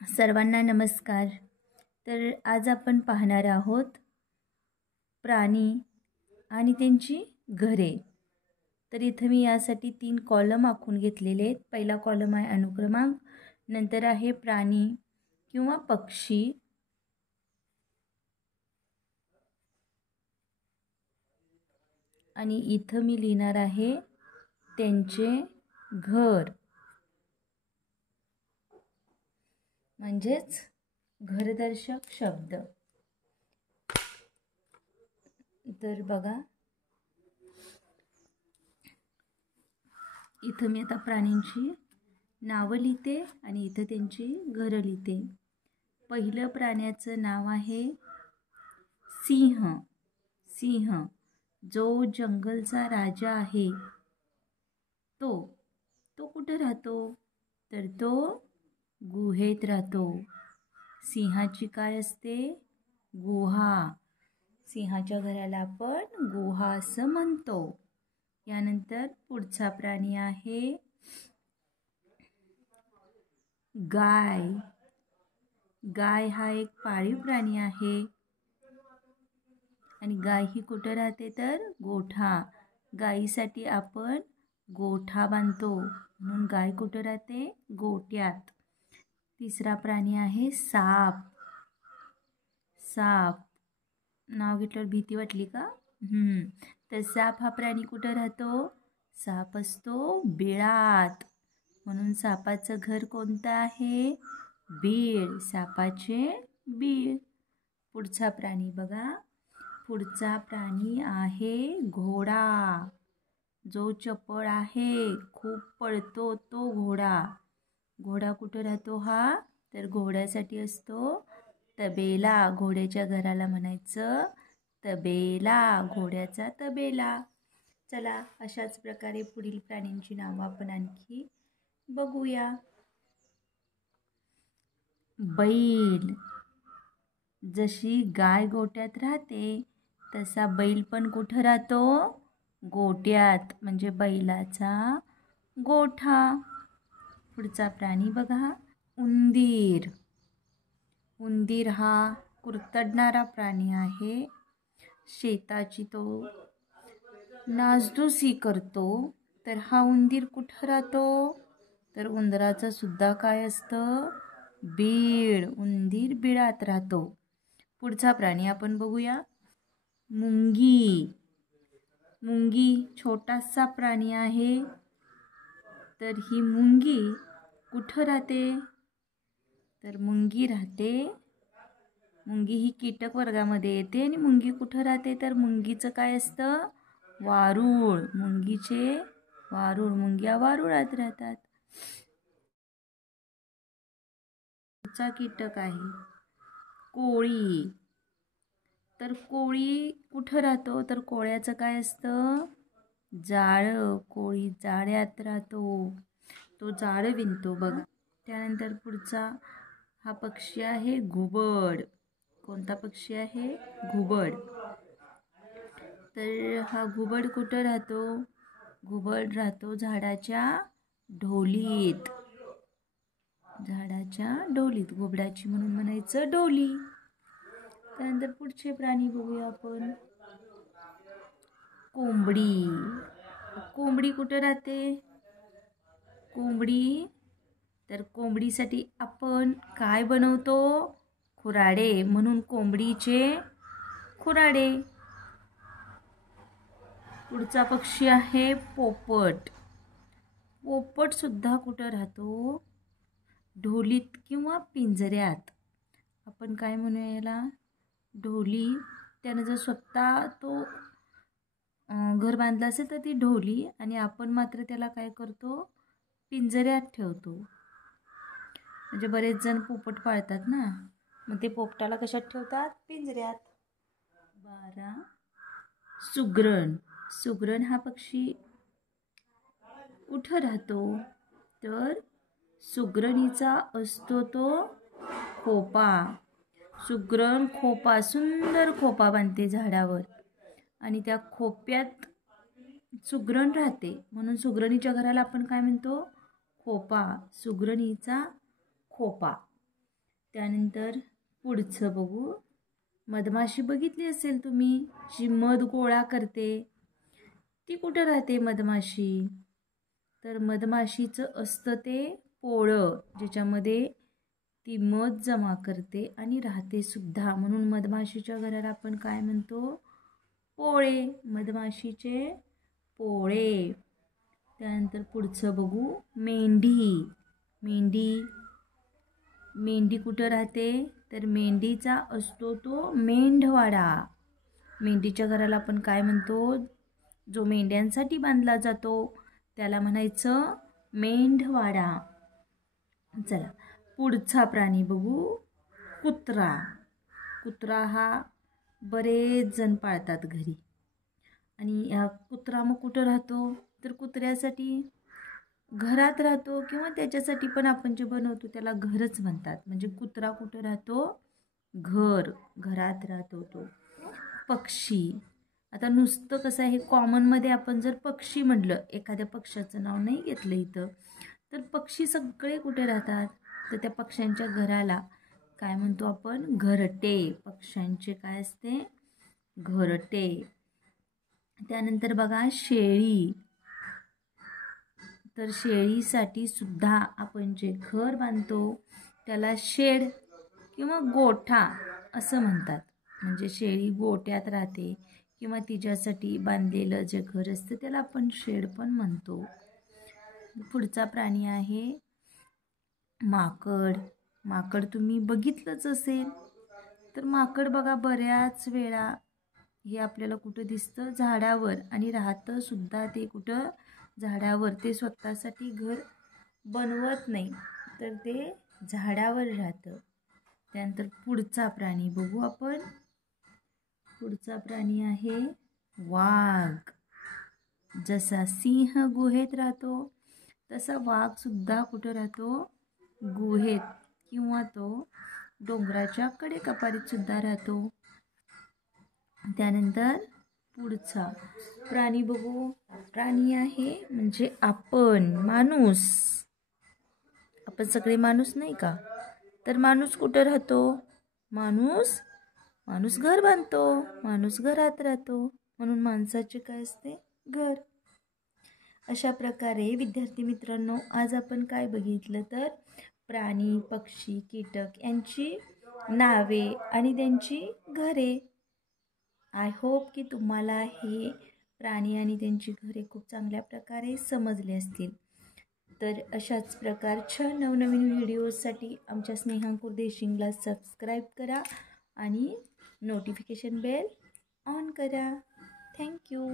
सर्वांना नमस्कार। तर आज आपण पाहणार आहोत प्राणी आणि त्यांची घरे। तर इथं मी यासाठी 3 कॉलम आखून घेतलेले आहेत। पहिला कॉलम आहे अनुक्रमांक, नंतर आहे प्राणी किंवा पक्षी, आणि इथं मी लिहिणार आहे त्यांचे घर, म्हणजेच घरदर्शक शब्द। तर बघा, इथं मी आता प्राण्यांची नावं लिहिते आणि इथं त्यांची घरं लिहिते। पहिलं प्राण्याचं नाव आहे सिंह। सिंह जो जंगलचा राजा आहे, तो कुठे राहतो? तर तो गुहेत राहतो। सिंहाची काय असते? गुहा। सिंहाच्या घराला आपण गुहा असं म्हणतो। यानंतर पुढचा प्राणी आहे गाय। गाय हा एक पाळीव प्राणी आहे आणि गाय ही कुठे राहते? तर गोठा। गायीसाठी आपण गोठा बांधतो, म्हणून गाय कुठे राहते? गोठ्यात। तिसरा प्राणी आहे साप। साप नाव घेतल्यावर भीती वाटली का? तर साप हा प्राणी कुठे राहतो? साप असतो बिळात, म्हणून सापाचं घर कोणतं आहे? बीळ। सापाचे बीळ। पुढचा प्राणी बघा, पुढचा प्राणी आहे घोडा। जो चपळ आहे, खूप पळतो तो घोडा। घोडा कुठे राहतो हा? तर घोड्यासाठी असतो तबेला। घोड्याच्या घराला म्हणायचं तबेला, घोड्याचा तबेला। चला, अशाच प्रकारे पुढील प्राण्यांची नावं आपण आणखी बघूया। बैल। जशी गाय गोट्यात राहते, तसा बैल पण कुठं राहतो? गोट्यात, म्हणजे बैलाचा गोठा। पुढचा प्राणी बघा, उंदीर। उंदीर हा कुरतडणारा प्राणी आहे। शेताची तो नासधूस करतो। तर हा उंदीर कुठं राहतो? तर उंदराचं सुद्धा काय असतं? बीळ। उंदीर बिळात राहतो। पुढचा प्राणी आपण बघूया, मुंगी। मुंगी छोटासा प्राणी आहे। तर ही मुंगी कुठं राहते? तर मुंगी ही कीटक वर्गामध्ये येते आणि मुंगी कुठं राहते? तर मुंगीचं काय असतं? वारूळ। मुंगीचे वारूळ। मुंग्या वारुळात राहतात। पुढचा कीटक आहे कोळी। तर कोळी कुठं राहतो? तर कोळ्याचं काय असतं? जाळं। कोळी जाळ्यात राहतो, तो जाळं विणतो बघा। त्यानंतर पुढचा हा पक्षी आहे घुबड। कोणता पक्षी आहे? घुबड। तर हा घुबड कुठं राहतो? घुबड राहतो झाडाच्या ढोलीत। झाडाच्या ढोलीत, घुबडाची म्हणून म्हणायचं ढोली। त्यानंतर पुढचे प्राणी बघूया आपण, कोंबडी। कोंबडी कुठं राहते? कोंबडी, तर कोंबडीसाठी आपण काय बनवतो? खुराडे, म्हणून कोंबडीचे खुराडे। पुढचा पक्षी आहे पोपट। पोपट सुद्धा कुठं राहतो? ढोलीत किंवा पिंजऱ्यात। आपण काय म्हणूया याला? ढोली। त्यानं जर स्वतः तो घर बांधलं असेल तर ती ढोली, आणि आपण मात्र त्याला काय करतो? पिंजऱ्यात ठेवतो। म्हणजे बरेच जण पोपट पाळतात ना, मग ते पोपटाला कशात ठेवतात? पिंजऱ्यात। 12 सुगरण। सुगरण हा पक्षी कुठं राहतो? तर सुगरणीचा असतो तो खोपा। सुगरण खोपा, सुंदर खोपा बांधते झाडावर, आणि त्या खोप्यात सुगरण राहते, म्हणून सुगरणीच्या घराला आपण काय म्हणतो? खोपा। सुगरणीचा खोपा। त्यानंतर पुढचं बघू. मधमाशी बघितली असेल तुम्ही, जी मध गोळा करते. ती कुठं राहते मधमाशी? तर मधमाशीचं असतं ते पोळं, ज्याच्यामध्ये ती मध जमा करते आणि राहते सुद्धा. म्हणून मधमाशीच्या घराला आपण काय म्हणतो? पोळे. मधमाशीचे पोळे. त्यानंतर पुढचं बघू. मेंढी. मेंढी कुठं राहते? तर मेंढीचा असतो तो मेंढवाडा. मेंढीच्या घराला आपण काय म्हणतो? जो मेंढ्यांसाठी बांधला जातो त्याला म्हणायचं मेंढवाडा. चला पुढचा प्राणी बघू. कुत्रा. कुत्रा हा बरेच जण पाळतात घरी. आणि हा कुत्रा मग कुठं राहतो? तर कुत्र्यासाठी घरात राहतो, किंवा त्याच्यासाठी पण आपण जे बनवतो त्याला घरच म्हणतात. म्हणजे कुत्रा कुठं राहतो? घरात राहतो तो. पक्षी. आता नुसतं कसं आहे, कॉमनमध्ये आपण जर पक्षी म्हटलं, एखाद्या पक्ष्याचं नाव नाही घेतलं इथं, तर पक्षी सगळे कुठे राहतात? तर त्या पक्ष्यांच्या घराला काय म्हणतो आपण? घरटे. पक्ष्यांचे काय असते? घरटे. त्यानंतर बघा शेळी. तर शेळीसाठी सुद्धा आपण जे घर बांधतो त्याला शेड किंवा गोठा असं म्हणतात. म्हणजे शेळी गोठ्यात राहते, किंवा तिच्यासाठी बांधलेलं जे घर असतं त्याला आपण शेड पण म्हणतो. पुढचा प्राणी आहे माकड. माकड तुम्ही बघितलंच असेल. तर माकड बघा बऱ्याच वेळा हे आपल्याला कुठं दिसतं? झाडावर. आणि राहतं सुद्धा ते कुठं? झाडावर. ते स्वतःसाठी घर बनवत नाही, तर ते झाडावर राहतं. त्यानंतर पुढचा प्राणी बघू आपण. पुढचा प्राणी आहे वाघ. जसा सिंह गुहेत राहतो तसा वाघ सुद्धा कुठं राहतो? गुहेत, किंवा तो डोंगराच्या कडेकपारीत सुद्धा राहतो. त्यानंतर पुढचा प्राणी बघू. प्राणी आहे म्हणजे आपण, माणूस. आपण सगळे माणूस नाही का? तर माणूस कुठं राहतो? माणूस घर बांधतो, माणूस घरात राहतो. म्हणून माणसाचे काय असते? घर. अशा प्रकारे विद्यार्थी मित्रांनो, आज आपण काय बघितलं? तर प्राणी, पक्षी, कीटक यांची नावे आणि त्यांची घरे. आय होप की तुम्हाला हे प्राणी आणि त्यांची घरे खूप चांगल्या प्रकारे समजले असतील. तर अशाच प्रकारच्या नवनवीन व्हिडिओजसाठी आमच्या स्नेहांकुर देशिंगला सबस्क्राईब करा आणि नोटिफिकेशन बेल ऑन करा. थँक्यू.